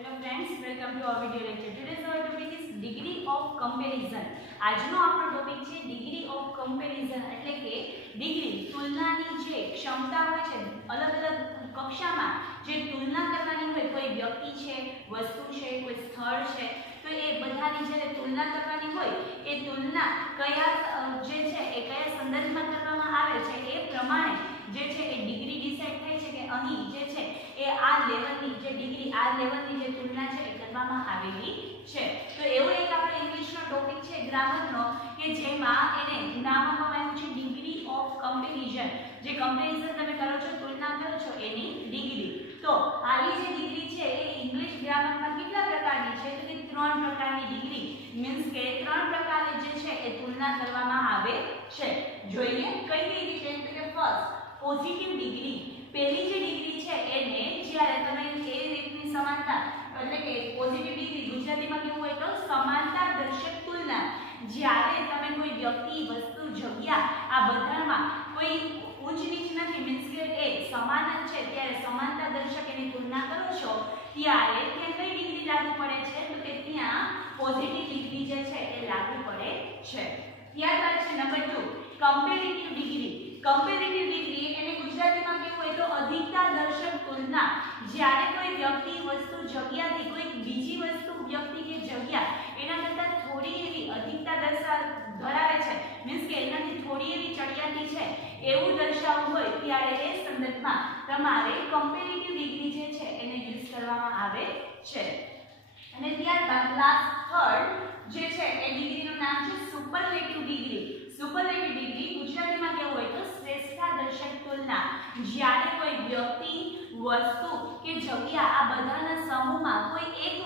Hello friends, welcome to our video lecture. Today's our topic is degree of comparison. આજનો આપણો topic છે degree of comparison એટલે કે degree તુલનાની જે ક્ષમતા હોય છે અલગ અલગ કક્ષામાં જે તુલના કરવાની હોય કોઈ વ્યક્તિ છે, વસ્તુ છે, કોઈ સ્થળ છે તો એ બધાની જ્યારે તુલના કરવાની હોય એ તુલના કયા જે છે એ કયા સંદર્ભમાં કરવામાં આવે છે એ પ્રમાણે જે છે એ ડિગ્રી ડિસાઈડ થાય છે કે અહીં જે છે એ આ લેવલની જે ડિગ્રી આ લેવલની જે તુલના છે એ કરવામાં આવેલી છે. તો એવો એક આપણે ઇંગ્લિશનો ટોપિક છે ગ્રામરનો કે જેમાં એને નામ આપવામાં આવ્યું છે ડિગ્રી ઓફ કમ્પેરિઝન. જે કમ્પેરિઝન તમે કરો છો, તુલના કરો છો એની ડિગ્રી. તો આની જે ડિગ્રી છે એ ઇંગ્લિશ ગ્રામરમાં કેટલા પ્રકારની છે તો કે 3 પ્રકારની ડિગ્રી મીન્સ કે 3 પ્રકારે જે છે એ તુલના કરવામાં આવે છે. જોઈએ કઈ કઈ રીતે તો કે ફર્સ્ટ પોઝિટિવ ડિગ્રી. પહેલી જે ડિગ્રી છે એને જ્યારે તમે એ રીતની સમાનતા એટલે કે પોઝિટિવ ડિગ્રી ગુજરાતીમાં કેવું હોય તો સમાનતા દર્શક તુલના. જ્યારે તમે કોઈ વ્યક્તિ, વસ્તુ, જગ્યા આ બધામાં કોઈ ઊંચ નીચ નથી મીન્સ કે એ સમાન જ છે ત્યારે સમાનતા દર્શક એની તુલના કરો છો ત્યારે ત્યાં કઈ ડિગ્રી લાગુ પડે છે તો કે ત્યાં પોઝિટિવ ડિગ્રી જે છે એ લાગુ પડે છે. ત્યારબાદ છે number 2 comparative degree. Comparative degree એને ગુજરાતીમાં કેવું હોય તો અધિકતા દર્શક તુલના. જ્યારે કોઈ વ્યક્તિ, વસ્તુ, જગ્યાથી કોઈ બીજી વસ્તુ, વ્યક્તિ કે જગ્યા એના કરતાં થોડી એવી અધિકતા ધરાવે છે મીન્સ કે એનાથી થોડી એવી ચડિયાતી છે એવું દર્શાવવું હોય ત્યારે એ સંદર્ભમાં તમારે કમ્પેરેટિવ ડિગ્રી જે છે એને યુઝ કરવામાં આવે છે. અને ત્યારબાદ લાસ્ટ થર્ડ જે છે એ ડિગ્રીનું નામ છે સુપરલેટિવ ડિગ્રી. સુપરલેટિવ ડિગ્રી ગુજરાતીમાં કેવું હોય તો શ્રેષ્ઠતા દર્શક તુલના. જ્યારે કોઈ વ્યક્તિ, વસ્તુ કે જગ્યા આ બધાના સમૂહમાં કોઈ એક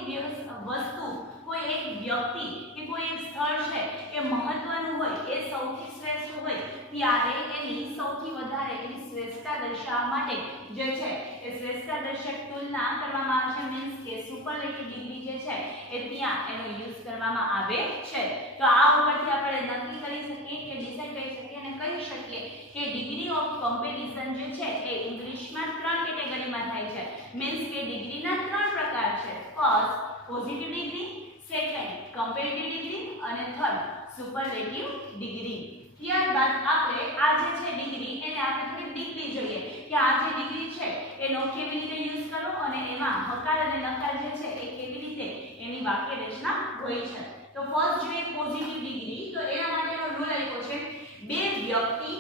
વસ્તુ, કોઈ એક વ્યક્તિ કે કોઈ એક સ્થળ છે એ મહત્વનું હોય, એ સૌથી શ્રેષ્ઠ હોય ત્યારે એની સૌથી વધારે એની શ્રેષ્ઠતા દર્શાવવા માટે જે છે એ શ્રેષ્ઠતા દર્શક તુલના કરવામાં આવે છે મીન્સ કે સુપરલેટિવ ડિગ્રી જે છે એ ત્યાં એનો યુઝ કરવામાં આવે છે. તો આ ઉપરથી આપણે નક્કી કરી શકીએ કે ડિસાઈડ કરી શકીએ અને કહી શકીએ કે ડિગ્રી ઓફ કમ્પેરિઝન જે છે એ ઇંગ્લિશમાં 3 કેટેગરીમાં થાય છે મીન્સ કે ડિગ્રીના 3 પ્રકાર છે. First positive degree, second comparative degree અને થર્ડ સુપરલેટિવ ડિગ્રી. ત્યારબાદ આપણે આ જે છે ડિગ્રી એને આપણે થોડી ડીપલી જોઈએ કે આ જે ડિગ્રી છે એનો કેવી રીતે યુઝ કરવો અને એમાં હકાર અને નકાર જે છે એ કેવી રીતે એની વાક્ય રચના હોય છે. તો ફર્સ્ટ જોઈએ પોઝિટિવ ડિગ્રી. તો એના માટેનો રૂલ આપ્યો છે બે વ્યક્તિ,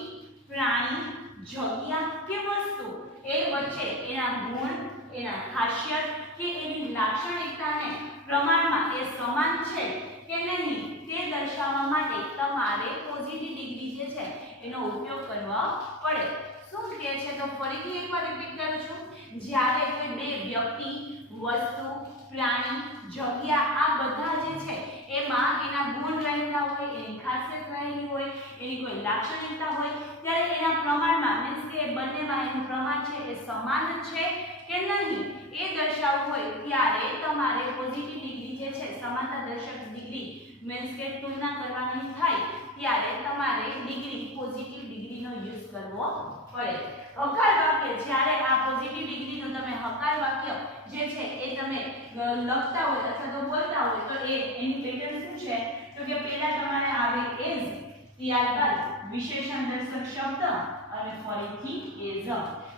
પ્રાણી, જગ્યા કે વસ્તુ એ વચ્ચે એના ગુણ, એના ખાસિયત કે એની લાક્ષણિકતાને પ્રમાણમાં એ સમાન છે કે નહીં તે દર્શાવવા માટે તમારે પોઝિટિવ ડિગ્રી જે છે એનો ઉપયોગ કરવો પડે. શું કહે છે તો ફરીથી એકવાર રિપીટ કરું છું. જ્યારે કોઈ બે વ્યક્તિ, વસ્તુ, પ્રાણી, જગ્યા આ બધા જે છે એમાં એના ગુણ રહેલા હોય, એની ખાસિયત રહેલી હોય, એની કોઈ લાક્ષણિકતા હોય ત્યારે એના પ્રમાણમાં મીન્સ કે બંનેમાં એનું પ્રમાણ છે એ સમાન છે કે નહીં એ દર્શાવવું હોય ત્યારે તમારે પોઝિટિવ ડિગ્રી જે છે સમાનતા દર્શક ડિગ્રી મીન્સ કે તુલના કરવાની થાય ત્યારે તમારે ડિગ્રી પોઝિટિવ ડિગ્રીનો યુઝ કરવો પડે. હકાર વાક્ય જ્યારે આ પોઝિટિવ ડિગ્રીનું તમે હકાર વાક્ય જે છે એ તમે લખતા હોય અથવા તો બોલતા હોય તો એની પેટર્ન શું છે તો કે પહેલા તમારે આવે એઝ, ત્યારબાદ વિશેષણ દર્શક શબ્દ અને ફરીથી એઝ.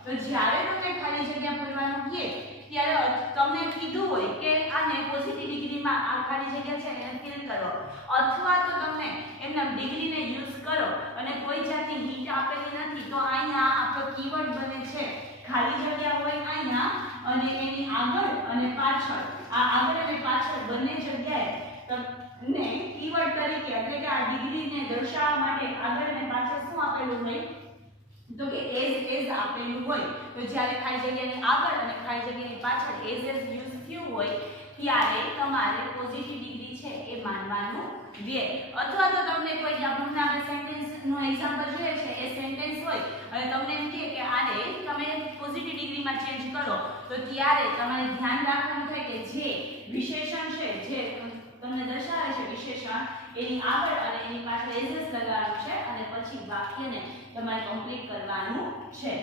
તો જ્યારે તમને ખાલી જગ્યા પૂરવાનું કહે ત્યારે તમને કીધું હોય કે આને પોઝિટિવ ડિગ્રીમાં આ ખાલી જગ્યા છે એને ફિલ કરો અથવા તો તમને એમના ડિગ્રીને યુઝ કરો અને કોઈ જાતની હિન્ટ આપેલી નથી તો અહીંયા આપણો કીવર્ડ બને છે ખાલી જગ્યા હોય અહીંયા અને એની આગળ અને પાછળ આ આગળ અને પાછળ બંને જગ્યાએ તમને કીવર્ડ તરીકે એટલે કે આ ડિગ્રીને દર્શાવવા માટે આગળ અને પાછળ શું આપેલું હોય તો કે એઝ આપેલું હોય. તો જ્યારે ખાલી જગ્યાની આગળ અને ખાલી જગ્યાની પાછળ એઝ યુઝ થયું હોય ત્યારે તમારે પોઝિટિવ ડિગ્રી છે એ માનવાનું રહે. અથવા તો તમને કોઈ આપણે સેન્ટેન્સનો એક્ઝામ્પલ જોઈએ છે એ સેન્ટેન્સ હોય અને તમને એમ કહે કે આને તમે પોઝિટિવ ડિગ્રીમાં ચેન્જ કરો તો ત્યારે તમારે ધ્યાન રાખવાનું થાય કે જે વિશેષણ છે જે તમને દર્શાવે છે વિશેષણ એની આગળ અને એની પાછળ એઝ કરવાનું છે અને પછી વાક્યને તમારે કમ્પ્લીટ કરવાનું છે.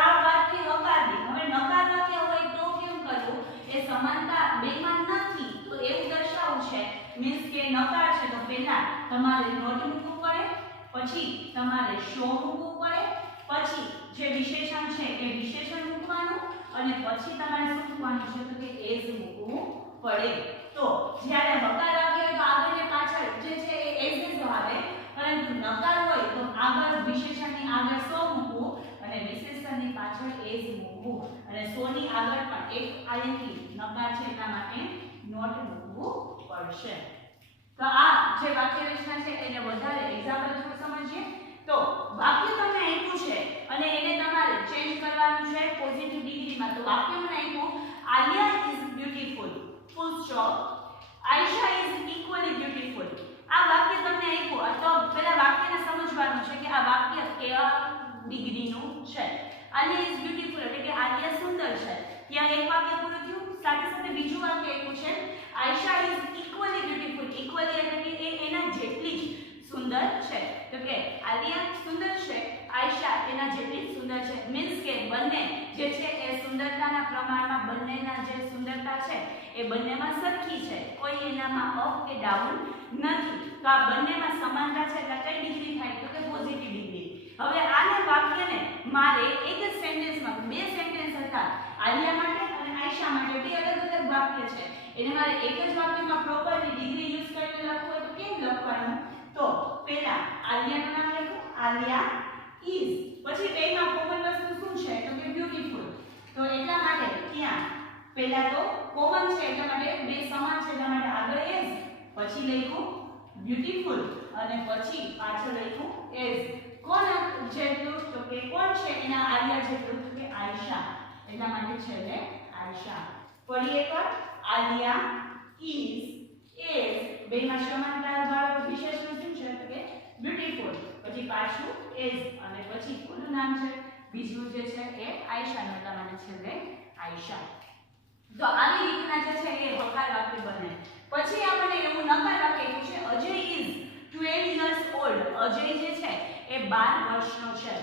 આ વાક્ય હકારની. હવે નકાર વાક્ય હોય તો કેમ કરવું એ સમાનતા બે નકાર છે તો પહેલા તમારે નોટ મૂકવું પડે, પછી તમારે શો મૂકવું પડે, પછી જે વિશેષણ છે એ વિશેષણ મૂકવાનું અને પછી તમારે શું મૂકવાનું છે તો કે એઝ મૂકવું પડે. તો જ્યારે હકાર વાક્ય હોય તો આગળ ને પાછળ જે છે એ એઝ જ આવે, પરંતુ નકાર હોય તો આગળ વિશેષણની આગળ સો મૂકવું અને વિશેષણની પાછળ એઝ મૂકવું અને સો ની આગળ પણ એક આઈએનટી નકાર છે એટલા માટે નોટ મૂકવું પડશે. તો આ જે વાક્ય રચના છે એને વધારે એક્ઝામ્પલ થ્રુ સમજીએ. તો વાક્ય તમને આપ્યું છે અને એને તમારે ચેન્જ કરવાનું છે પોઝિટિવ ડિગ્રીમાં. તો વાક્ય મને આપ્યું Alia is beautiful full stop, Ayesha is equally beautiful. આ વાક્ય તમને આપ્યું તો પહેલા વાક્યને સમજવાનું છે કે આ વાક્ય કેવા ડિગ્રીનું છે. આલિયા ઇઝ બ્યુટીફુલ એટલે કે આલિયા સુંદર છે. ત્યાં એક વાક્ય પૂરું થયું, સાથે સાથે બીજું વાક્ય આપ્યું છે Ayesha is equally beautiful. Equally એટલે કે એ એના જેટલી જ સુંદર છે. તો કે આલિયા સુંદર છે, આયશા એના જેટલી જ સુંદર છે. મીન્સ કે બંને જે છે એ સુંદરતાના પ્રમાણમાં બંનેના જે સુંદરતા છે એ બંનેમાં સરખી છે, કોઈ એનામાં અપ કે ડાઉન નથી. તો આ બંનેમાં સમાનતા છે એટલે કઈ ડિગ્રી થાય તો કે પોઝિટિવ ડિગ્રી. હવે આને વાક્યને મારે એક જ સેન્ટેન્સમાં, બે સેન્ટેન્સ હતા આલિયા માટે અને આયશા માટે, બે અલગ અલગ વાક્ય છે, એને મારે એક જ વાક્યમાં પ્રોપરલી ડિગ્રી યુઝ કરીને લખવું હોય તો કેમ લખવાનું? તો પહેલા આલિયાનું નામ લખું આલિયા ઇઝ, પછી બેમાં કોમન વસ્તુ શું છે તો કે બ્યુટીફુલ. તો એટલા માટે ત્યાં પહેલા તો કોમન છે એટલા માટે બે સમાન છે એટલા માટે આગળ એઝ, પછી લખ્યું બ્યુટીફુલ અને પછી પાછળ લખ્યું એઝ. કોણ જેટલું તો કે કોણ છે એના આલિયા જેટલું તો કે આયશા, એટલા માટે છેલ્લે આયશા. ફરી એકવાર આલિયા ઇઝ એઝ, બેમાં સમાનતા વાળો વિશેષણ શું છે તો કે બ્યુટીફુલ, પછી પાછું એઝ અને પછી કોનું નામ છે બીજું જે છે એ આયશાનું, એટલા માટે છેલ્લે આયશા. તો આવી રીતના જે છે એ હકાર વાક્ય બને. પછી આપણને એવું નકાર વાક્ય કહ્યું છે Ajay is 12 years old. Ajay જે છે એ 12 વર્ષનો છે.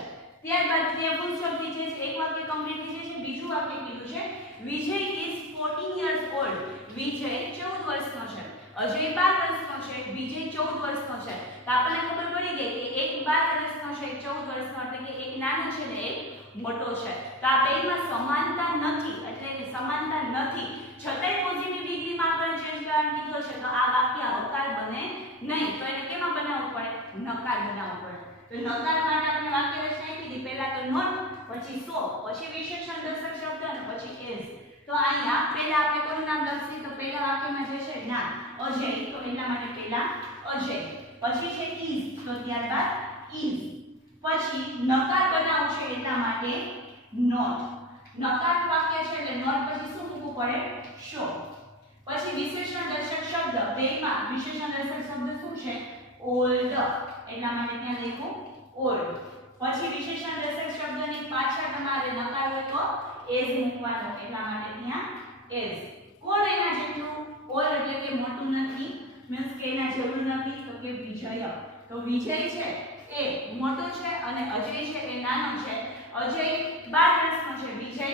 ત્યારબાદ તે ફૂલ શબ્દ જે છે એક વાક્ય કમ્પ્લીટ થઈ જાય છે. બીજું વાક્ય કીધું છે વિજય ઇઝ 14 years old. વિજય 14 વર્ષનો છે. અજય 12 વર્ષનો છે, વિજય 14 વર્ષનો છે. તો આપણને ખબર પડી ગઈ કે એક 12 વર્ષનો છે, એક 14 વર્ષનો, એટલે કે એક નાનો છે ને એક મોટો છે. તો આ બેમાં સમાનતા નથી, એટલે સમાનતા નથી છતાંય પોઝિટિવ ડિગ્રીમાં આપણે ચેન્જ કરવાનું કીધો છે તો આ વાક્ય હકાર બને નહીં. તો એને કેમાં બનાવવું પડે? નકાર બનાવવું પડે. તો નકાર માટે આપણે વાક્ય રચના આપી દીધી, પહેલા તો નોટ, પછી સો, પછી વિશેષણ દર્શક શબ્દ અને પછી એઝ. તો અહીંયા પહેલા આપણે કોનું નામ લખીએ તો પહેલા વાક્યમાં જે છે નામ અજય, તો એટલા માટે પહેલા અજય, પછી છે ઇઝ તો ત્યારબાદ ઇઝ, પછી નકાર બનાવવું છે એટલા માટે નોટ. નકાર વાક્ય છે એટલે નોટ પછી શું મૂકવું પડે? શો. પછી વિશેષણ દર્શક શબ્દ, બેમાં વિશેષણ દર્શક શબ્દ શું છે? ઓલ્ડ, એટલા માટે ત્યાં લખું ઓલ્ડ. પછી વિશેષણ દર્શક શબ્દની પાછળ તમારે નકાર હોય તો એઝ મૂકવાનો, એટલા માટે ત્યાં એઝ. કોણ એના જેટલું? ઓલ્ડ એટલે કે મોટું નથી, મીન્સ કે એના જેવું નથી તો કે વિજય. તો વિજય છે એ મોટો છે અને અજય છે એ નાનો છે. અજય 12 વર્ષનો છે, વિજય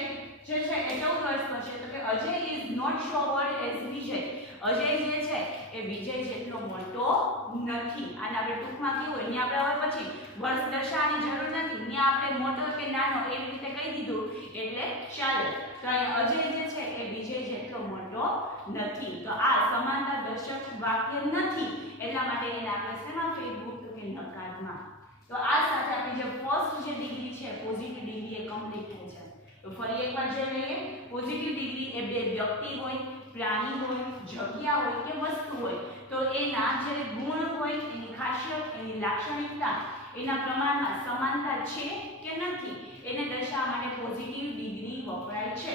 જે છે એ 14 વર્ષનો છે. તો કે Ajay is not so old as Vijay. Ajay જે છે એ વિજય જેટલો મોટો નથી. આને આપણે ટૂંકમાં કેવું હોય, અહીંયા આપણે હવે પછી વર્ષ દર્શાવવાની જરૂર નથી, અહીંયા આપણે મોટો કે નાનો એવી રીતે કહી દીધું એટલે ચાલે. તો અહીંયા અજય જે છે એ વિજય જેટલો મોટો નથી. તો આ સમાનતા દર્શક વાક્ય નથી, એટલા માટે એને આપણે શેમાં ફેરવું તો કે નકારમાં. તો આ સાથે આપણી જે ફર્સ્ટ જે ડિગ્રી છે પોઝિટિવ ડિગ્રી એ કમ્પ્લીટ થઈ છે. તો ફરી એકવાર જે લઈએ, પોઝિટિવ ડિગ્રી એ બે વ્યક્તિ હોય, પ્રાણી હોય, જગ્યા હોય કે વસ્તુ હોય તો એના જે ગુણ હોય, એની ખાસિયત, એની લાક્ષણિકતા, એના પ્રમાણમાં સમાનતા છે કે નથી એને દર્શાવવા માટે પોઝિટિવ ડિગ્રી વપરાય છે.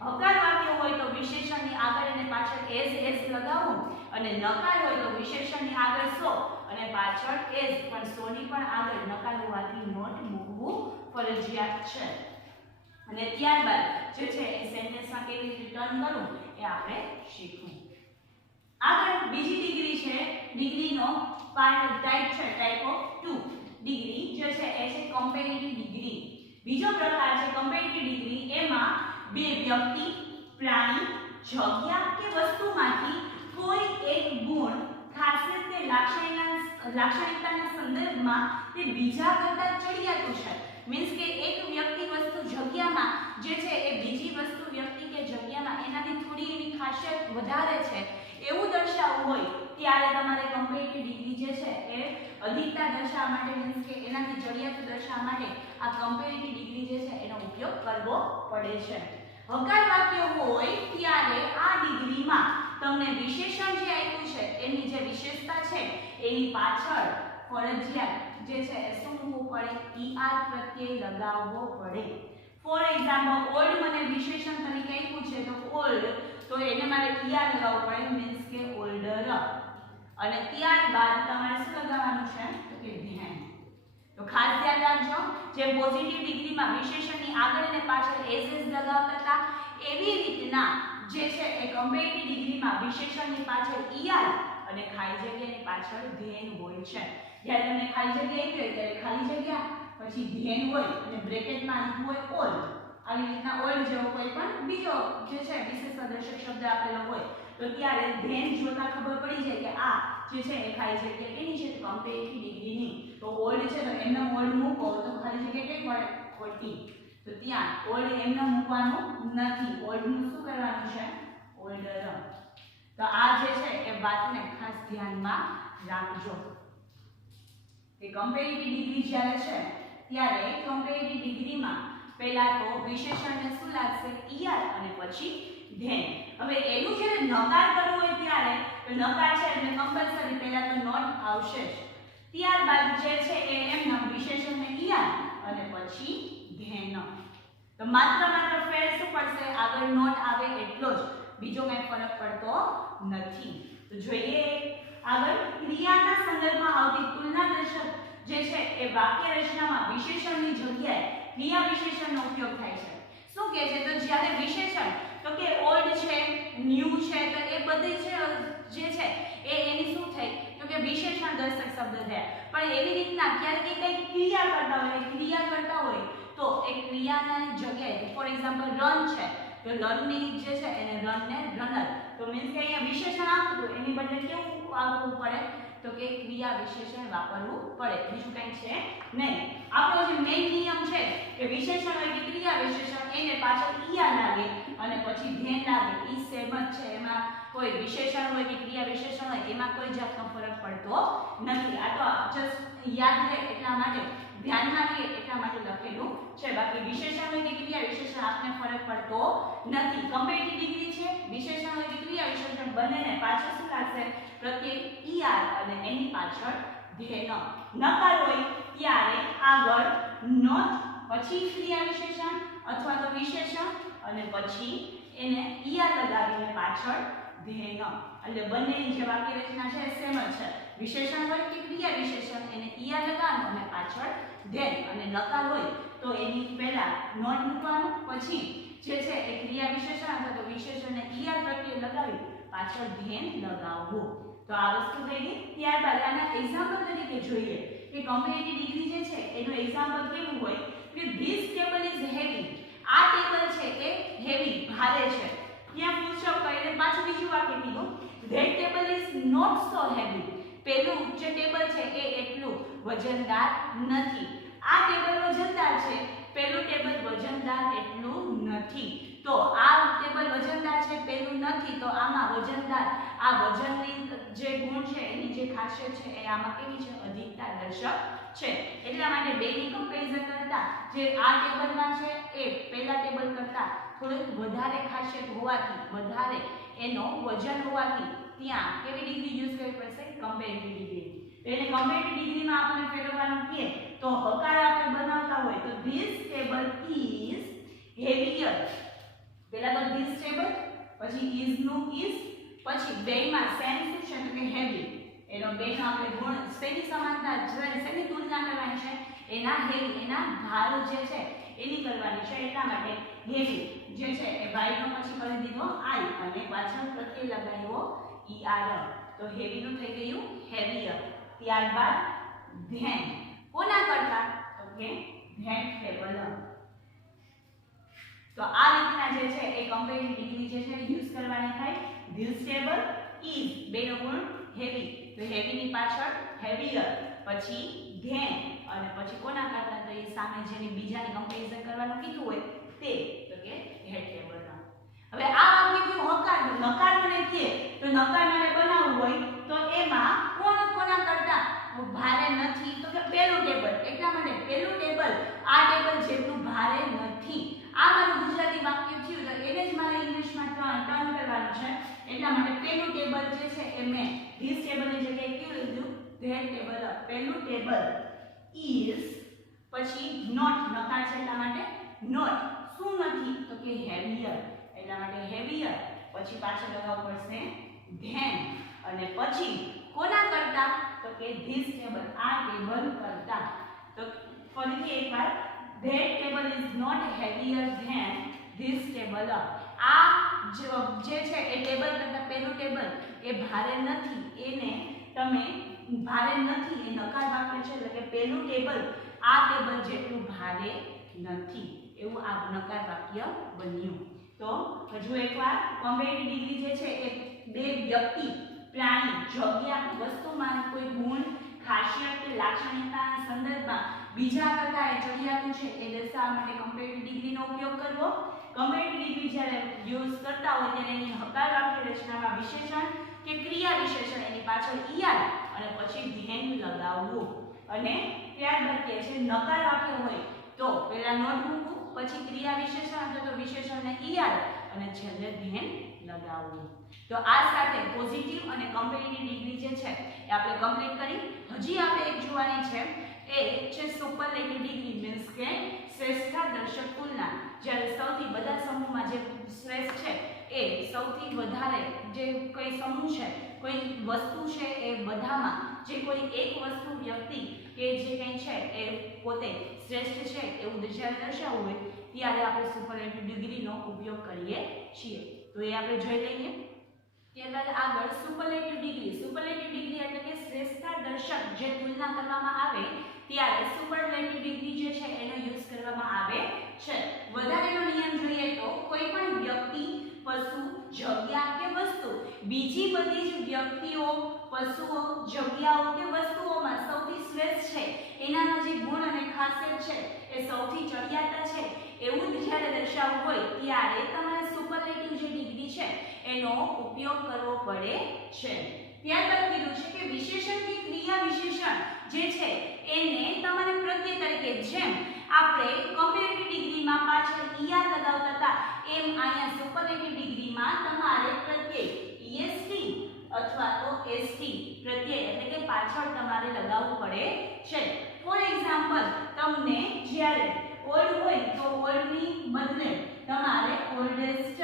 હકાર વાક્ય હોય તો વિશેષણની આગળ અને પાછળ એઝ લગાવવું અને નકાર હોય તો વિશેષણની આગળ સો અને પાછળ એઝ, પણ સો ની પણ આગળ નકાર હોવાથી નોટ મૂકવું ફરજિયાત છે. અને ત્યારબાદ જે છે એ સેન્ટેન્સમાં કેવી રીતે ટર્ન કરવું એ આપણે શીખવું. આગળ બીજી ડિગ્રી છે, ડિગ્રીનો ટાઈપ છે ટાઈપ ઓફ 2 ડિગ્રી જે છે એ છે કમ્પેરેટિવ ડિગ્રી. બીજો પ્રકાર છે કમ્પેરેટિવ ડિગ્રી, એમાં બે વ્યક્તિ, પ્રાણી, જગ્યા કે વસ્તુમાંથી કોઈ એક ગુણ ખાસિયત કે લાક્ષણિકતાના સંદર્ભમાં તે બીજા કરતા ચડિયાતું છે. મીન્સ કે એક વ્યક્તિ વસ્તુ જગ્યામાં જે છે એ બીજી વસ્તુ વ્યક્તિ કે જગ્યામાં એનાથી થોડી એની ખાસિયત વધારે છે એવું દર્શાવવું હોય ત્યારે તમારે કમ્પેરેટિવ ડિગ્રી જે છે એ અધિકતા દર્શાવવા માટે મીન્સ કે એનાથી ચડિયાતું દર્શાવવા માટે આ કમ્પેરેટિવ ડિગ્રી જે છે એનો ઉપયોગ કરવો પડે છે. હકાર વાક્ય હોય ત્યારે આ ડિગ્રીમાં તમને વિશેષણ જે આપ્યું છે એની જે વિશેષતા છે એની પાછળ ફરજિયાત જે છે એ શું હોવું પડે? ER પ્રત્યય લગાવવો પડે. ફોર એક્ઝામ્પલ ઓલ્ડ મને વિશેષણ તરીકે આપ્યું છે તો ઓલ્ડ, તો એને મારે ER લગાવવું પડે મીન્સ કે ઓલ્ડર. અને ત્યારબાદ તમારે શું લગાવવાનું છે? તો કે ધ્યાન. તો ખાસ ધ્યાન રાખજો, જે પોઝિટિવ ડિગ્રીમાં વિશેષણની આગળ અને પાછળ એસ લગાવતા હતા એવી રીતના જે છે એ કમ્પેરેટિવ ડિગ્રીમાં વિશેષણની પાછળ ER અને ખાલી જગ્યાની પાછળ ધ્યેન હોય છે. જ્યારે તમને ખાલી જગ્યા આપી હોય ત્યારે ખાલી જગ્યા, પછી ધ્યેન હોય અને બ્રેકેટમાં આપ્યું હોય ઓલ્ડ. આવી રીતના ઓલ્ડ જેવો કોઈ પણ બીજો જે છે વિશેષ દર્શક શબ્દ આપેલો હોય તો ત્યારે ધ્યેન જોતા ખબર પડી જાય કે આ જે છે એ ખાલી જગ્યા કેની છે? તો કમ્પેરેટિવ ડિગ્રીની. તો ઓલ્ડ છે તો એમનો ઓલ્ડ મૂકો તો ખાલી જગ્યા કઈ પડે? ખોટી. તો ત્યાં ઓલ્ડ એમને મૂકવાનું નથી, ઓલ્ડનું શું કરવાનું છે? ઓલ્ડર. તો આ જે છે એ વાતને ખાસ ધ્યાનમાં રાખજો કે કમ્પેરેટિવ ડિગ્રી જ્યારે છે ત્યારે કમ્પેરેટિવ ડિગ્રીમાં પહેલા તો વિશેષણને શું લાગશે? ER અને પછી ધ્યેન. હવે એનું જ્યારે નકાર કરવો હોય ત્યારે તો નકાર છે એટલે કમ્પલસરી પહેલા તો નોટ આવશે જ. ત્યારબાદ જે છે એ એમના વિશેષણને ER અને પછી ધ્યેન. તો માત્ર ફેર શું પડશે? આગળ નોટ આવે એટલો જ, બીજો કઈ ફરક પડતો નથી. તો જોઈએ આગળ ક્રિયાના સંદર્ભમાં આવતી તુલનાદર્શક જે છે એ વાક્ય રચનામાં વિશેષણની જગ્યાએ ક્રિયા વિશેષણનો ઉપયોગ થાય છે. શું કહે છે? તો જ્યારે વિશેષણ તો કે ઓલ્ડ છે, ન્યૂ છે, તો એ બધી છે જે છે એ એની શું થઈ? તો કે વિશેષણ દર્શક શબ્દ થયા. પણ એવી રીતના ક્યારેક કઈ ક્રિયા કરતા હોય તો એ ક્રિયાની જગ્યાએ ફોર એક્ઝામ્પલ રન છે તો રનની જે છે એને રનને રનર, તો મીન્સ કે અહીંયા વિશેષણ આપવું એની બદલે કેવું આવવું પડે? તો કે ક્રિયા વિશેષણ વાપરવું પડે, બીજું કંઈ છે નહીં. આપણો જે મેઇન નિયમ છે કે વિશેષણ હોય કે ક્રિયા વિશેષણ એને પાછળ ER લાગે અને પછી ધ્યેન લાગે, ઈ સેમ જ છે. એમાં કોઈ વિશેષણ હોય કે ક્રિયા વિશેષણ હોય એમાં કોઈ જાતનો ફરક પડતો નથી. આ તો જસ્ટ યાદ રહે એટલા માટે, ધ્યાનમાં રહે એટલા માટે લખેલું છે. બાકી વિશેષણ હોય કે ક્રિયા વિશેષણ આપને ફરક પડતો નથી. કમ્પેરેટિવ ડિગ્રી છે, વિશેષણ હોય કે ક્રિયા વિશેષણ બંનેને પાછળ શું લાગશે? પ્રત્યય ER અને એની પાછળ ધ્યેય. નકાર હોય ત્યારે આગળ નોટ, પછી ક્રિયા વિશેષણ અથવા તો વિશેષણ અને પછી એને ER લગાવીને પાછળ ધ્યેય. એટલે બંનેની જે વાક્ય રચના છે સેમ જ છે. વિશેષણ હોય કે ક્રિયા વિશેષણ એને ER લગાવવાનું અને પાછળ ધ્યેય. અને નકાર હોય તો એની પહેલા નોટ મૂકવાનું, પછી જે છે એ ક્રિયા વિશેષણ અથવા તો વિશેષણને ER પ્રત્યય લગાવી પાછળ ધ્યેય લગાવવું. તો આ વસ્તુ થઈ ગઈ. ત્યારબાદ આના એક્ઝામ્પલ તરીકે જોઈએ કે કમ્પેરેટિવ ડિગ્રી જે છે એનું એક્ઝામ્પલ કેવું હોય કે ધીસ ટેબલ ઇઝ હેવી. આ ટેબલ છે એ હેવી, ભારે છે. ત્યાં ફૂલ સ્ટોપ કરીને પાછું બીજું વાક્ય કીધું that table is not so heavy. પેલું જે ટેબલ છે એ એટલું વજનદાર નથી. આ ટેબલ વજનદાર છે, પેલું ટેબલ વજનદાર એટલું નથી. તો આ ટેબલ વજનદાર છે, પેલું નથી, તો આમાં વજનદાર, આ વજનની જે ગુણ છે એની જે ખાસિયત છે એ આમાં કેવી છે? અધિકતા દર્શક છે. એટલા માટે બેની કમ્પેરિઝન કરતા જે આ ટેબલમાં છે એ પહેલા ટેબલ કરતા થોડુંક વધારે ખાસિયત હોવાથી, વધારે એનો વજન હોવાથી ત્યાં કેવી ડિગ્રી યુઝ કરવી પડશે? Comparative degree. એટલે કમ્પેરેટિવ ડિગ્રીમાં આપણે ફેરવવાનું કે તો હકાર આપણે બનાવતા હોય તો ધીસ ટેબલ ઇઝ હેવીયર. પહેલા તો ધીસ ટેબલ, પછી ઇઝ નું ઇઝ, પછી બેમાં સેમ શું છે? તો કે હેવી. એનો બેનો આપણે ગુણ શેની સમાનતા, શેની તુલના કરવાની છે? એના હેવી, એના ભાર જે છે એની કરવાની છે. એટલા માટે હેવી જે છે એ y નો પછી કરી દીધો I અને પાછળ પ્રત્યય લગાવ્યો ER. તો હેવી નું થઈ ગયું હેવીયર. ત્યારબાદ ધ્યાન કોના કરતા? તો કે ધ્યાન ટેબલ. તો આ રીતના જે છે એ કમ્પેરેટિવ ડિગ્રી જે છે યુઝ કરવાની થાય. ધીસ ટેબલ ઇઝ બેનો ગુણ હેવી, તો તો હેવીની પાછળ હેવીયર, પછી ધેન, અને પછી કોના કરતા, તો એ સામે જેની બીજાની કમ્પેરિઝન કરવાનું કીધું હોય તે, તો કે હેડ ટેબલના. હવે આ વાક્ય કેવું હકારનું, નકાર મને કહે તો નકાર મને બનાવવું હોય તો એમાં કોના કરતા ભારે નથી, તો કે પેલું ટેબલ. એટલા માટે પેલું ટેબલ આ ટેબલ જેટલું ભારે નથી. આ મારું ગુજરાતી વાક્ય થયું તો એને જ મારે ઇંગ્લિશમાં ટર્ન કરવાનું છે. એટલા માટે પેલું ટેબલ જે છે એ મેં ધીસ ટેબલની જગ્યાએ કેવું લીધું, ધેટ ટેબલ. પેલું ટેબલ ઇઝ, પછી નોટ, નકાર છે એટલા માટે નોટ, શું નથી, તો કે હેવીયર. એટલા માટે હેવીયર, પછી પાછળ લગાવવું પડશે ધેન, અને પછી કોના કરતા, તો કે ધીસ ટેબલ, આ ટેબલ કરતા. તો ફરીથી એકવાર, that table is not heavier than this table. આ જે છે એ ટેબલ કરતા પેલું ટેબલ એ ભારે નથી, એને તમે ભારે નથી એ નકાર વાક્ય છે, એટલે કે પેલું ટેબલ આ ટેબલ જેટલું ભારે નથી, એવું આ નકાર વાક્ય બન્યું. તો હજુ એકવાર કમ્પેરેટિવ ડિગ્રી જે છે એ બે વ્યક્તિ, પ્રાણી, જગ્યા, વસ્તુમાં કોઈ ગુણ, ખાસિયત કે લાક્ષણિકતાના સંદર્ભમાં બીજા કરતા એ ચડિયાતું છે એ દર્શાવવા માટે કમ્પેરેટિવ ડિગ્રીનો ઉપયોગ કરવો. કમ્પેરેટિવ ડિગ્રી જ્યારે યુઝ કરતા હોય ત્યારે એની હકાર વાક્ય રચનામાં વિશેષણ કે ક્રિયા વિશેષણ એની પાછળ ઈઆર અને પછી ધ્યેન લગાવવું. અને ત્યારબાદ કે છે નકાર વાક્ય હોય તો પહેલા નોટ મૂકવું, પછી ક્રિયા વિશેષણ અથવા તો વિશેષણને ઈઆર અને છેલ્લે ધ્યેન લગાવવું. તો આ સાથે પોઝિટિવ અને કમ્પેરેટિવ ડિગ્રી જે છે એ આપણે કમ્પ્લીટ કરી. હજી આપણે એક જોવાની છે એ છે સુપરલેટિવ ડિગ્રી, મીન્સ કે શ્રેષ્ઠતા દર્શક તુલના. જ્યારે સૌથી બધા સમૂહમાં જે શ્રેષ્ઠ છે એ સૌથી વધારે જે કોઈ સમૂહ છે, કોઈ વસ્તુ છે એ બધામાં જે કોઈ એક વસ્તુ, વ્યક્તિ કે જે કંઈ છે એ પોતે શ્રેષ્ઠ છે એવું જ્યારે દર્શાવવું હોય ત્યારે આપણે સુપરલેટિવ ડિગ્રીનો ઉપયોગ કરીએ છીએ. તો એ આપણે જોઈ લઈએ. ત્યારબાદ આગળ સુપરલેટિવ ડિગ્રી. સુપરલેટિવ ડિગ્રી એટલે કે શ્રેષ્ઠતા દર્શક જે તુલના કરવામાં આવે ત્યારે સુપરલેટિવ ડિગ્રી જે છે એનો યુઝ કરવામાં આવે છે. વધારેનો નિયમ જોઈએ તો કોઈ પણ વ્યક્તિ, પશુ, જગ્યા કે વસ્તુ બીજી બધી જ વ્યક્તિઓ, પશુઓ, જગ્યાઓ કે વસ્તુઓમાં સૌથી શ્રેષ્ઠ છે, એનામાં જે ગુણ અને ખાસિયત છે એ સૌથી ચડિયાતા છે એવું જ્યારે દર્શાવવું હોય ત્યારે તમારે સુપરલેટિવ જે ડિગ્રી છે એનો ઉપયોગ કરવો પડે છે. ત્યારબાદ કીધું છે કે વિશેષણ કે ક્રિયા વિશેષણ જે છે એને તમારે પ્રત્યય તરીકે, જેમ આપણે કમ્પેરેટિવ ડિગ્રીમાં પાછળ ઈઆર લગાવતા હતા એમ અહીંયા સુપરલેટિવ ડિગ્રીમાં તમારે પ્રત્યય એસટી અથવા તો એસટી પ્રત્યય એટલે કે પાછળ તમારે લગાવવું પડે છે. ફોર એક્ઝામ્પલ, તમને જ્યારે ઓલ્ડ હોય તો ઓલ્ડની બદલે તમારે ઓલ્ડેસ્ટ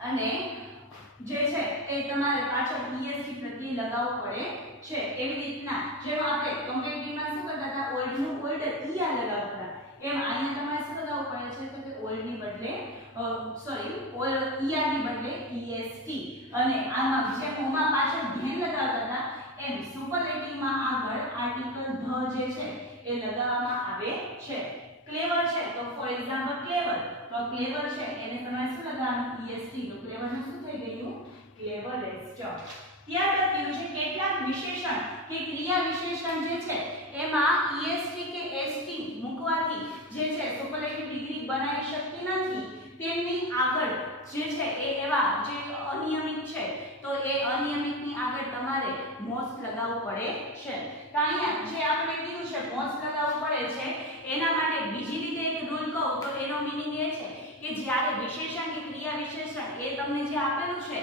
અને જે છે એ તમારે પાછળ ઈએસટી પ્રત્યય લગાવવું પડે છે. એવી રીતના જેમ આપણે કમ્પેરેટિવમાં શું કરતા હતા, ઓલ્ડનું ઓલ્ડ ઈઆર લગાવતા એમ અહીંયા તમારે શું લગાવવું પડે છે, તો કે ઓલ્ડની બદલે ઈઆરની બદલે ઈએસટી. અને આમાં જેમ ઓમાં પાછળ ધ્યેન લગાવતા હતા એમ સુપરલેટિવમાં આગળ આર્ટિકલ ધ જે છે એ લગાવવામાં આવે છે. ક્લેવર છે તો ફોર એક્ઝામ્પલ ક્લેવર, તો ક્લેવર છે એને તમારે શું લગાવવાનું, ઈએસટી. તો ક્લેવરનું શું થઈ ગયું, ક્લેવરેસ્ટ. ત્યારબાદ કીધું છે કેટલાક વિશેષણ કે ક્રિયા વિશેષણ જે છે એમાં ઈએસટી કે એસટી મૂકવાથી જે છે સુપરલેટિવ ડિગ્રી બનાવી શકતી નથી. તેમની આગળ જે છે એ એવા જે અનિયમિત છે તો એ અનિયમિતની આગળ તમારે મોસ્ટ લગાવવું પડે છે. તો અહીંયા જે આપણે કીધું છે મોસ્ટ લગાવવું પડે છે એના માટે બીજી રીતે એક રૂલ કહું તો એનો મીનિંગ એ છે કે જ્યારે વિશેષણ કે ક્રિયા વિશેષણ એ તમને જે આપેલું છે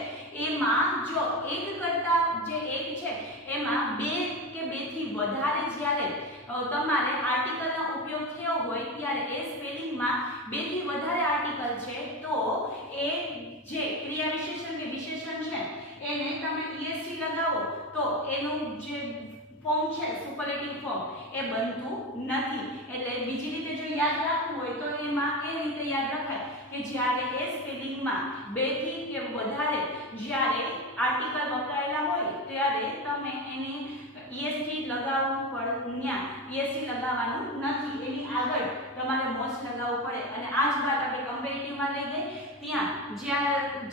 એમાં જો એક કરતા જે એક છે એમાં બે કે બેથી વધારે જ્યારે તમારે આર્ટિકલનો ઉપયોગ થયો હોય ત્યારે એ સ્પેલિંગમાં બેથી વધારે આર્ટિકલ છે તો એ જે ક્રિયા વિશેષણ કે વિશેષણ છે એને તમે ઈએસટી લગાવો તો એનું જે ફોર્મ છે સુપરલેટિવ ફોર્મ એ બનતું નથી. એટલે બીજી રીતે જો યાદ રાખવું હોય તો એમાં એ રીતે યાદ રખાય કે જ્યારે એ સ્પેલિંગમાં બેથી કે વધારે જ્યારે આર્ટિકલ વપરાયેલા હોય ત્યારે તમે એને ઈએસટી લગાવવું પડે, ત્યાં ઈએસટી લગાવવાનું નથી, એની આગળ તમારે મોસ્ટ લગાવવું પડે. અને આ જ વાત આપણે કમ્પેરેટિવમાં લઈ ગઈ ત્યાં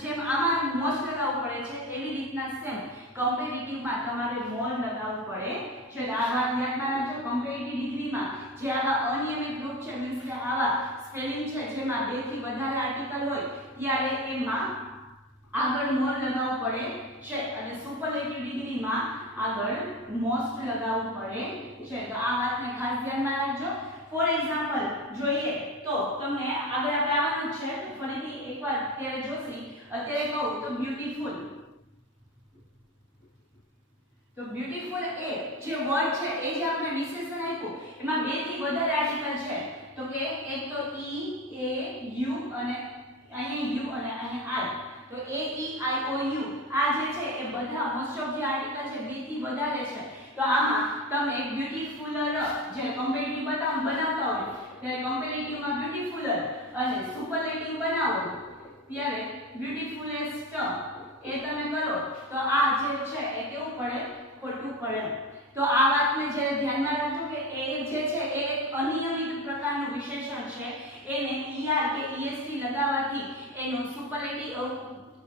જેમ આમાં મોસ્ટ લગાવવું પડે છે એવી રીતના સેમ કમ્પેરેટિવમાં તમારે મોર લગાવવું પડે છે. આ વાત ધ્યાનમાં રાખજો. કમ્પેરેટિવ ડિગ્રીમાં જે આવા અનિયમિત રૂપ છે, મીન્સ કે આવા સ્પેલિંગ છે જેમાં 2 થી વધારે આર્ટિકલ હોય ત્યારે એમાં આગળ મોર લગાવવું પડે છે અને સુપરલેટિવ ડિગ્રીમાં આગળ મોસ્ટ લગાવવું પડે છે. તો આ વાતને ખાસ ધ્યાનમાં રાખજો. ફોર એક્ઝામ્પલ જોઈએ તો તમને આગળ આપણે આવવાનું છે, તો ફરીથી એકવાર અત્યારે જોશી. અત્યારે કહું તો બ્યુટીફુલ, તો બ્યુટીફુલ એ જે વર્ડ છે એ જે આપણે વિશેષણ આપ્યું એમાં 2 થી વધારે આર્ટિકલ છે, તો કે એક તો ઈ, એ, યુ અને અહીંયા યુ અને અહીંયા આઈ. તો એ, ઈ, આઈ, ઓ, યુ આ જે છે એ બધા મોસ્ટ ઓફ જે આર્ટિકલ છે 2 થી વધારે છે. તો આમાં તમે બ્યુટીફુલર જે કમ્પેરેટિવ બનાવતા હોય ત્યારે કમ્પેરેટિવમાં બ્યુટીફુલર અને સુપરલેટિવ બનાવો ત્યારે બ્યુટીફુલેસ્ટ એ તમે કરો તો આ જે છે એ કેવું પડે, ખોટું પડે. તો આ વાતને જ્યારે ધ્યાનમાં રાખજો કે એ જે છે એ એક અનિયમિત પ્રકારનું વિશેષણ છે. એને ઈઆર કે ઈએસટી લગાવવાથી એનું સુપરલેટિવ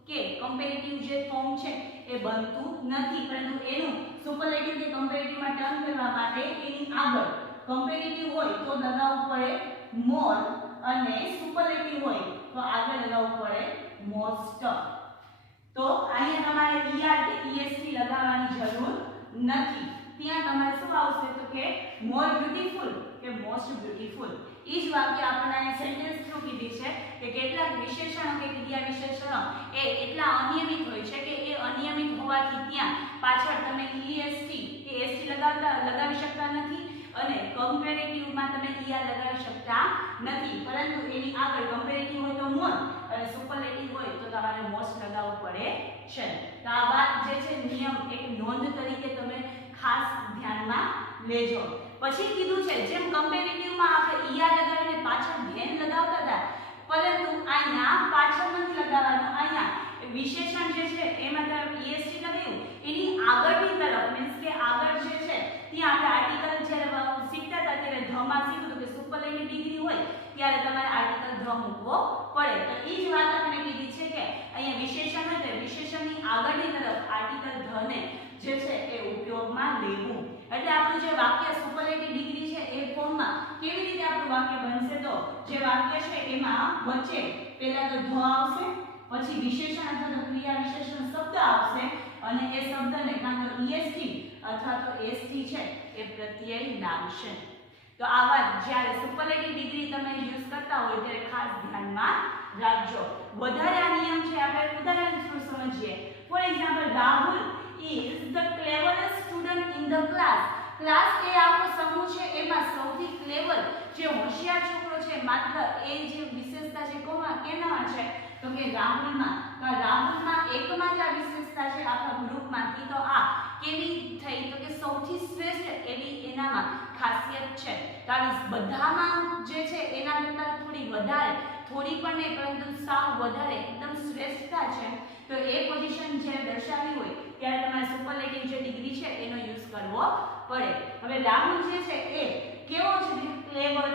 કે કમ્પેરેટિવ જે ફોર્મ છે એ બનતું નથી, પરંતુ એનું સુપરલેટિવ કે કમ્પેરેટિવમાં ટર્ન કરવા માટે એની આગળ કમ્પેરેટિવ હોય તો લગાવવું પડે મોર અને સુપરલેટિવ હોય તો આગળ લગાવવું પડે મોસ્ટ. તો અહીંયા તમારે ઈઆર કે ઈએસટી લગાવવાની જરૂર નથી. ત્યાં તમારે શું આવશે તો કે મોર બ્યુટીફુલ કે મોસ્ટ બ્યુટીફુલ. ઈ જ વાક્ય આપણને અહીંયા સેન્ટેન્સ થ્રુ કીધી છે કે કેટલાક વિશેષણો કે ક્રિયા વિશેષણો એ એટલા અનિયમિત હોય છે કે એ અનિયમિત હોવાથી ત્યાં પાછળ તમે ઈએસટી કે એસટી લગાવી શકતા નથી અને કમ્પેરેટિવમાં તમે ઈઆર લગાવી શકતા નથી, પરંતુ એની આગળ કમ્પેરેટિવ હોય તો મોર અને સુપરલેટિવ હોય તો તમારે મોસ્ટ લગાવવું પડે છે. તો આ વાત જે છે નિયમ એક નોંધ તરીકે તમે ખાસ ધ્યાનમાં લેજો. પછી કીધું છે જેમ કમ્પેરેટિવમાં આપણે ઈઆર લગાવીને પાછળ ધ્યાન લગાવતા હતા, પરંતુ અહીંયા પાછળ નથી લગાવવાનું. અહીંયા વિશેષણ જે છે એમાં તમે ઈએસટી લગાવ્યું એની આગળની તરફ, મીન્સ કે આગળ જે છે ત્યાં આપણે આર્ટિકલ જ્યારે શીખતા હતા ત્યારે ધમાં શીખ્યું કે સુપરલેટિવ ડિગ્રી હોય ત્યારે તમારે આર્ટિકલ ધ મૂકવો પડે. તો એ જ વાત આપણે કીધી છે કે અહીંયા વિશેષણ હોય તો વિશેષણની આગળની તરફ આર્ટિકલ ધને જે છે એ ઉપયોગમાં લેવું. એટલે આપણું જે વાક્ય સુપરલેટિવ ડિગ્રી છે એ ફોર્મમાં કેવી રીતે આપણું વાક્ય બનશે, તો જે વાક્ય છે એમાં વચ્ચે પહેલા તો ધ આવશે, પછી વિશેષણ અથવા તો ક્રિયા વિશેષણ શબ્દ આવશે અને એ શબ્દને કાં તો ઈએસટી અથવા તો એસટી છે એ પ્રત્યય લાગશે. તો આ વાત જ્યારે સુપરલેટિવ ડિગ્રી તમે યુઝ કરતા હોય ત્યારે ખાસ ધ્યાનમાં રાખજો. વધારે આ નિયમ છે આપણે ઉદાહરણ થ્રુ સમજીએ. For example, Rahul is the cleverest student in the class. Class એ આખો સમૂહ છે એમાં સૌથી ક્લેવર જે હોશિયાર છોકરો છે માત્ર એ જે વિશેષતા છે કેનામાં છે તો કે રાહુલમાં. તો રાહુલમાં એકમાં જ આ વિશેષતા છે આખા ગ્રુપમાંથી. તો આ કેવી થઈ તો કે સૌથી શ્રેષ્ઠ એવી એનામાં ખાસિયત છે. તો આ બધામાં જે છે એના કરતાં થોડી વધારે, થોડી પણ નહીં પરંતુ સાવ વધારે એકદમ શ્રેષ્ઠતા છે. તો એ પોઝિશન જ્યારે દર્શાવી હોય ત્યારે તમારે સુપરલેટિવ જે ડિગ્રી છે એનો યુઝ કરવો પડે. હવે રાહુલ જે છે એ કેવો છે, ક્લેવર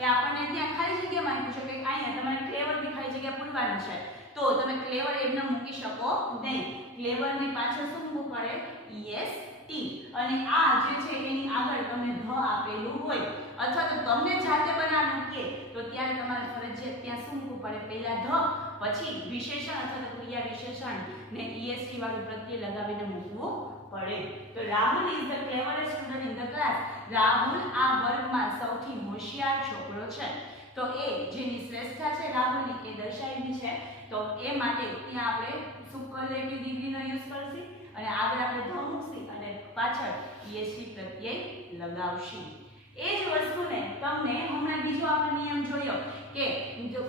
એ આપણને ત્યાં ખાલી જગ્યામાં આપ્યું છે કે અહીંયા તમારે ક્લેવર ની ખાલી જગ્યા પૂરવાની છે, તો તમે ક્લેવર એમને મૂકી શકો નહીં. ક્લેવર ની પાછળ શું મૂકવું પડે, ઈએસટી. અને આ જે છે એની આગળ તમને ધ આપેલું હોય અથવા તો તમને જાતે બનાવવાનું કે તો ત્યારે તમારે ફરજિયાત ત્યાં શું મૂકવું પડે, પહેલા ધ પછી વિશેષણ અથવા તો ક્રિયા વિશેષણ ને ઈએસટી વાળું પ્રત્યય લગાવીને મૂકવું પડે. તો Rahul is the cleverest student in the class. Rahul આ વર્ગમાં સૌથી હોશિયાર છોકરો છે. તો એ જેની શ્રેષ્ઠતા છે રાહુલની એ દર્શાવેલી છે. તો એ માટે ત્યાં આપણે સુપરલેટિવ ડિગ્રીનો યુઝ કરશું અને આગળ આપણે ધ મૂકશું અને પાછળ ઈએસટી પ્રત્યય લગાવશું. એ જ વસ્તુને તમને હમણાં બીજો આપણે નિયમ જોયો કે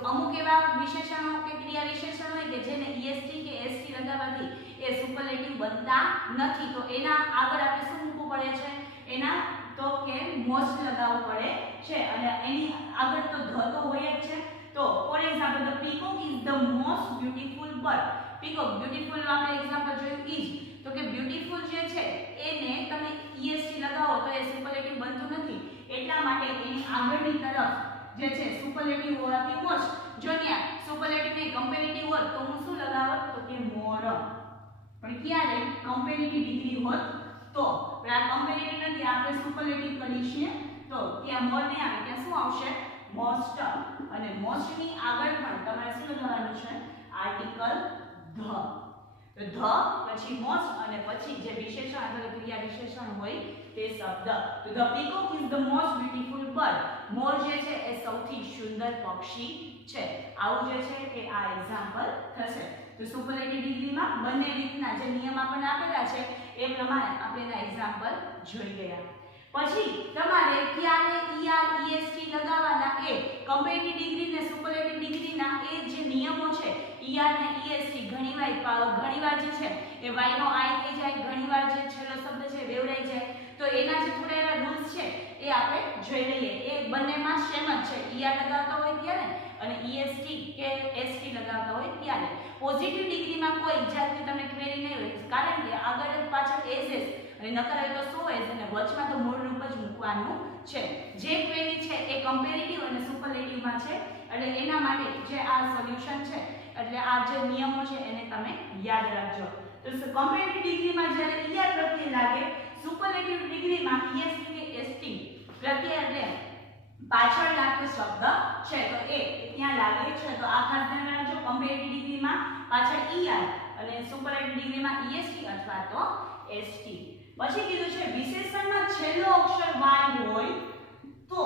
અમુક એવા વિશેષણો કે ક્રિયા વિશેષણ હોય કે જેને ઈએસટી કે એસટી લગાવવાથી એ સુપરલેટિવ બનતા નથી. તો એના આગળ આપણે શું મૂકવું પડે છે, એના તો કે મોસ્ટ લગાવવું પડે છે અને એની આગળ તો ધ તો હોય જ છે. તો for example, the peacock is the most beautiful bird. Peacock beautiful આપણે એક્ઝામ્પલ જોયું ઇઝ, તો કે બ્યુટીફુલ જે છે એને તમે ઈએસટી લગાવો તો એ સુપરલેટિવ બનતું નથી. એટલા માટે એની આગળની તરફ જે છે સુપરલેટિવ હોવાથી મોસ્ટ, જો ત્યાં સુપરલેટિવ ને કમ્પેરેટિવ હોત તો હું શું લગાવત તો કે મોર. પણ ક્યારે કમ્પેરેટિવ ડિગ્રી હોત તો. પણ આ કમ્પેરેટિવ નથી, આપણે સુપરલેટિવ કરી છીએ તો ત્યાં મોર નહીં આવે, ત્યાં શું આવશે મોસ્ટ. અને મોસ્ટ ની આગળ પણ તમારે શું લગાવવાનું છે આર્ટિકલ ધ. તો ધ પછી મોસ્ટ અને પછી જે વિશેષણ અથવા ક્રિયા વિશેષણ હોય તે શબ્દ. તો the peacock is the most beautiful bird. મોર જે છે એ સૌથી સુંદર પક્ષી છે. આવું જે છે એ આ એક્ઝામ્પલ થશે. તો સુપરલેટિવ ડિગ્રીમાં બંને રીતના જે નિયમ આપણને આપેલા છે એ પ્રમાણે આપણે એના એક્ઝામ્પલ જોઈ ગયા. પછી તમારે ક્યારે ER EST લગાવવાના એ કમ્પેરેટિવ ડિગ્રી ને સુપરલેટિવ ડિગ્રીના એ જે નિયમો છે ER ને EST ઘણીવાર જે છે એ y નો i થઈ જાય, ઘણીવાર જે છેલ્લો શબ્દ છે બેવડાઈ જાય. તો એના જે થોડા એવા રૂલ્સ છે એ આપણે જોઈ લઈએ. એ બંનેમાં સેમ જ છે, ER લગાવતા હોય ત્યારે અને EST કે ST લગાવતા હોય ત્યારે. પોઝિટિવ ડિગ્રીમાં કોઈ જાતની તમને ક્વેરી નહીં હોય, કારણ કે આગળ પાછળ એસ અને નકર હોય તો સો એસ અને વચમાં તો મૂળ રૂપ જ મૂકવાનું છે. જે ક્વેરી છે એ કમ્પેરેટિવ અને સુપરલેટિવમાં છે એટલે એના માટે જે આ સોલ્યુશન છે એટલે આ જે નિયમો છે એને તમે યાદ રાખજો. તો કમ્પેરેટિવ ડિગ્રીમાં જ્યારે ER પ્રત્યય લાગે, સુપરલેટિવ ડિગ્રીમાં EST કે ST પ્રત્યય એટલે પાછળ લાગતો શબ્દ છે તો એ ત્યાં લાગે છે. તો આ ખાસ ધ્યાન રાખજો, કમ્પેરેટિવ ડિગ્રીમાં પાછળ ER અને સુપરલેટિવ ડિગ્રીમાં EST અથવા તો ST. પછી કીધું છે વિશેષણમાં છેલ્લો અક્ષર y હોય તો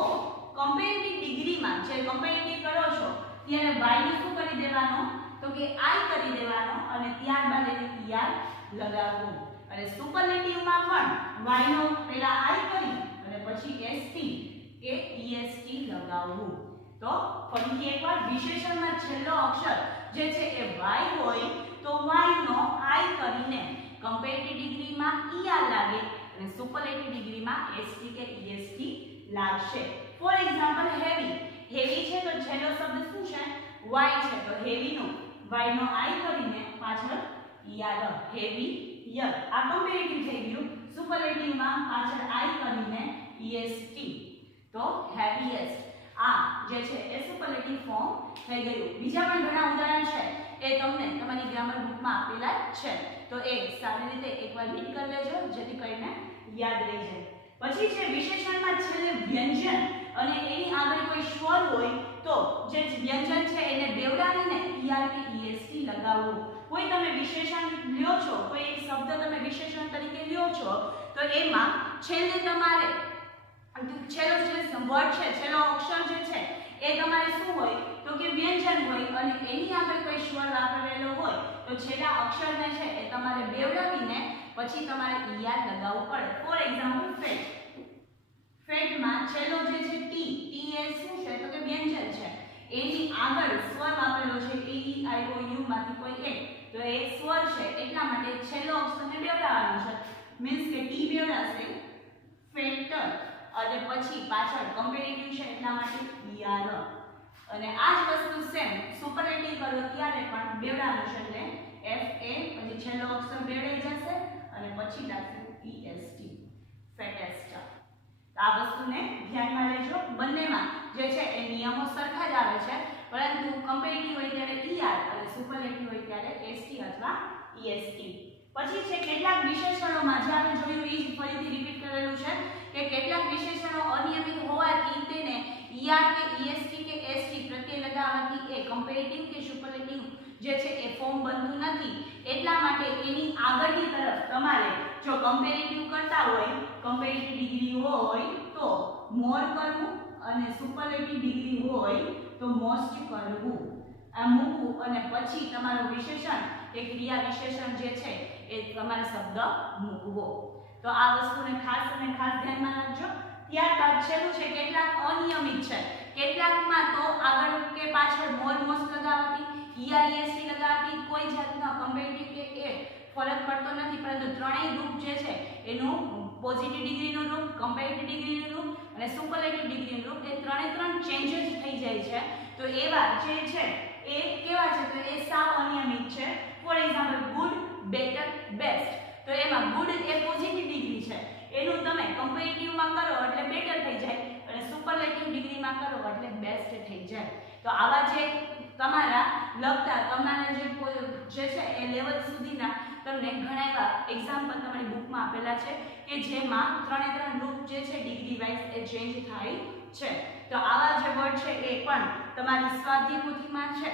કમ્પેરેટિવ ડિગ્રીમાં જે કમ્પેરેટિવ કરો છો ત્યારે y ને શું કરી દેવાનો તો કે i કરી દેવાનો અને ત્યારબાદ એને ER લગાવવું. અને સુપરલેટિવમાં પણ y નો પહેલા i કરી અને પછી ST કે EST લગાવવું. તો ફરીથી એકવાર વિશેષણમાં છેલ્લો અક્ષર જે છે એ y હોય તો y નો i કરીને કમ્પેરેટિવ ડિગ્રીમાં ER લાગે અને સુપરલેટિવ ડિગ્રીમાં ST કે EST લાગશે. For example heavy. હેવી છે તો છેલ્લો શબ્દ શું છે y છે તો હેવી નો y નો i કરીને પાછળ ER હેવી યર. આ કમ્પેરેટિવ થઈ ગયું. સુપરલેટિવમાં પાછળ i કરીને EST તો હેવીએસ્ટ. આ જે છે એ સુપરલેટિવ ફોર્મ થઈ ગયું. બીજા પણ ઘણા ઉદાહરણ છે એ તમને તમારી ગ્રામર બુકમાં આપેલા છે તો એ સારી રીતે એકવાર રીડ કરી લેજો જેથી કરીને યાદ રહી જાય. પછી છે વિશેષણમાં છેલ્લે વ્યંજન અને એની આગળ કોઈ સ્વર હોય તો જે વ્યંજન છે એને બેવડાવીને ER કે EST લગાવવું. કોઈ તમે વિશેષણ લ્યો છો, કોઈ એક શબ્દ તમે વિશેષણ તરીકે લ્યો છો તો એમાં છેલ્લે તમારે છેલ્લો જે વર્ડ છે, છેલ્લો અક્ષર જે છે એ તમારે શું હોય તો કે વ્યંજન હોય અને એની આગળ કોઈ સ્વર વાપરેલો હોય તો છેલ્લા અક્ષરને છે એ તમારે બેવડાવીને પછી તમારે ER લગાવવું પડે. For example fat. ફેટમાં છેલ્લો જે છે ટી એ શું છે તો કે વ્યંજન છે, એની આગળ સ્વર વાપરેલો છે A E I O U માંથી કોઈ એક તો એ સ્વર છે એટલા માટે છેલ્લો અક્ષરને બેવડાવવાનો છે. મીન્સ કે ટી બેવડાશે ફેટ અને પછી પાછળ કમ્પેરેટિવ છે એટલા માટે ER. અને આ જ વસ્તુ સેમ સુપરલેટિવ કરો ત્યારે પણ બેવડાવવાનું છે એટલે FA પછી છેલ્લો અક્ષર બેવડાઈ જશે અને પછી લાગશે EST ફેટેસ્ટ. આ વસ્તુને ધ્યાનમાં લેજો. બંનેમાં જે છે એ નિયમો સરખા જ આવે છે પરંતુ કમ્પેરેટિવ હોય ત્યારે ER અને સુપરલેટિવ હોય ત્યારે ST અથવા EST. પછી છે કેટલાક વિશેષણોમાં જે આપણે જોયું એ ફરીથી રિપીટ કરેલું છે કે કેટલાક વિશેષણો અનિયમિત હોવાથી તેને ER કે EST કે ST પ્રત્યય લગાવવાથી એ કમ્પેરેટિવ કે સુપરલેટિવ જે છે એ ફોર્મ બનતું નથી. એટલા માટે એની આગળની તરફ તમારે જો કમ્પેરેટિવ કરતા હોય, કમ્પેરેટિવ ડિગ્રી હોય તો મોર કરવું અને સુપરલેટિવ ડિગ્રી હોય તો મોસ્ટ કરવું. આ મૂકવું અને પછી તમારું વિશેષણ કે ક્રિયા વિશેષણ જે છે એ તમારે શબ્દ મૂકવો. તો આ વસ્તુને ખાસ અને ખાસ ધ્યાનમાં રાખજો. ત્યારબાદ છેલ્લું છે કેટલાક અનિયમિત છે. કેટલાકમાં તો આગળ કે પાછળ મોર મોસ્ટ લગાવવાથી ER EST લગાવવાથી કોઈ જાતનો કમ્પેરેટિવ કે એ ફરક પડતો નથી, પરંતુ ત્રણેય રૂપ જે છે એનું પોઝિટિવ ડિગ્રીનું રૂપ, કમ્પેરેટિવ ડિગ્રીનું રૂપ અને સુપરલેટિવ ડિગ્રીનું રૂપ એ ત્રણ ચેન્જીસ થઈ જાય છે. તો એવા જે છે એ કેવા છે તો એ સાવ અનિયમિત છે. For example good, better, best. તો એમાં ગુડ એ પોઝિટિવ ડિગ્રી છે, એનું તમે કમ્પેરેટિવમાં કરો એટલે બેટર થઈ જાય અને સુપરલેટિવ ડિગ્રીમાં કરો એટલે બેસ્ટ થઈ જાય. તો આવા જે તમારા લગતા તમારા જે છે એ લેવલ સુધીના તમને ઘણા એવા એક્ઝામ્પલ તમારી બુકમાં આપેલા છે કે જેમાં 3 રૂપ જે છે ડિગ્રી વાઇઝ એ ચેન્જ થાય છે. તો આવા જે વર્ડ છે એ પણ તમારી સ્વાધ્યાય પોથીમાં છે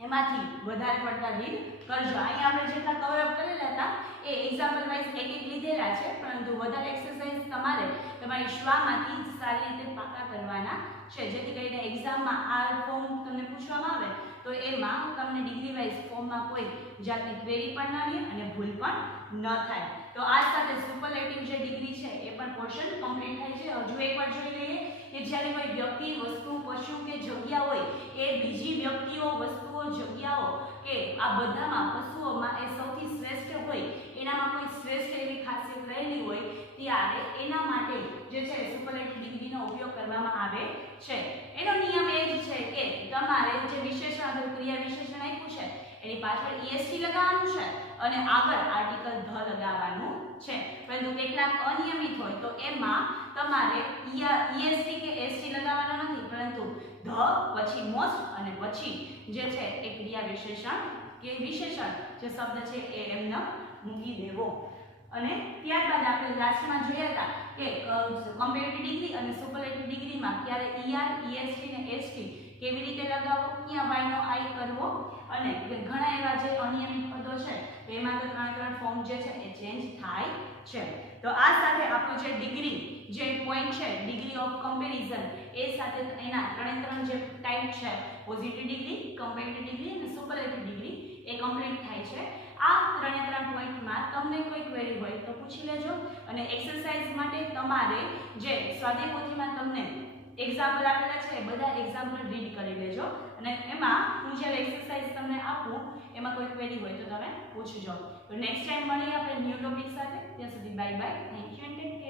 એમાંથી વધારે પડતા રીડ કરજો. અહીં આપણે જેટલા કવર અપ કરેલા હતા એ એક્ઝામ્પલ વાઇઝ એક એક લીધેલા છે, પરંતુ વધારે એક્સરસાઇઝ તમારે તમારી શ્વામાંથી સારી રીતે પાકા કરવાના છે, જેથી કરીને એક્ઝામમાં આ ફોર્મ તમને પૂછવામાં આવે તો એમાં તમને ડિગ્રી વાઇઝ ફોર્મમાં કોઈ જાતની ક્વેરી પણ ન રહે અને ભૂલ પણ ન થાય. તો આ સાથે સુપરલેટિવ જે ડિગ્રી છે એ પણ પોર્શન કમ્પ્લીટ થાય છે. હજુ એકવાર જોઈ લઈએ કે જ્યારે કોઈ વ્યક્તિ, વસ્તુ, પશુ કે જગ્યા હોય એ બીજી વ્યક્તિઓ, વસ્તુઓ, જગ્યાઓ કે આ બધામાં પશુઓમાં એ સૌથી શ્રેષ્ઠ હોય, એનામાં કોઈ શ્રેષ્ઠ એવી ખાસિયત રહેલી હોય ત્યારે એના માટે જે છે સુપરલેટિવ ડિગ્રીનો ઉપયોગ કરવામાં આવે છે. એનો નિયમ એ જ છે કે તમારે જે વિશેષણ આધાર ક્રિયા વિશેષણ આપ્યું છે એની પાછળ EST લગાવવાનું છે અને આગળ આર્ટિકલ ધ લગાવવાનું છે. પરંતુ કેટલાક અનિયમિત હોય તો એમાં તમારે EST કે ST લગાવવાનો નથી, પરંતુ ધ પછી મોસ્ટ અને પછી જે છે એ ક્રિયા વિશેષણ કે વિશેષણ જે શબ્દ છે એ એમને મૂકી દેવો. અને ત્યારબાદ આપણે લાસ્ટમાં જોયા હતા કે કમ્પેરેટિવ ડિગ્રી અને સુપરલેટિવ ડિગ્રીમાં ક્યારે EST ને ST કેવી રીતે લગાવવો, ક્યાં વાયનો આઈ કરવો, અને ઘણા એવા જે અનિયમિત પદો છે તો એમાં તો 3 ફોર્મ જે છે એ ચેન્જ થાય છે. તો આ સાથે આપણું જે ડિગ્રી જે પોઈન્ટ છે ડિગ્રી ઓફ કમ્પેરિઝન એ સાથે એના 3 જે ટાઈપ છે પોઝિટિવ ડિગ્રી, કમ્પેરેટિવ ડિગ્રી અને સુપરલેટિવ ડિગ્રી એ કમ્પ્લીટ થાય છે. આ 3 પોઈન્ટમાં તમને કોઈ ક્વેરી હોય તો પૂછી લેજો. અને એક્સરસાઇઝ માટે તમારે જે સ્વાધ્યાય પોથીમાં તમને એક્ઝામ્પલ આપેલા છે એ બધા એક્ઝામ્પલ રીડ કરી લેજો અને એમાં હું જ્યારે એક્સરસાઇઝ તમને આપું એમાં કોઈ ક્વેરી હોય તો તમે પૂછજો. તો નેક્સ્ટ ટાઈમ મળીએ આપણે ન્યૂ ટોપિક સાથે. ત્યાં સુધી bye bye, thank you and take care.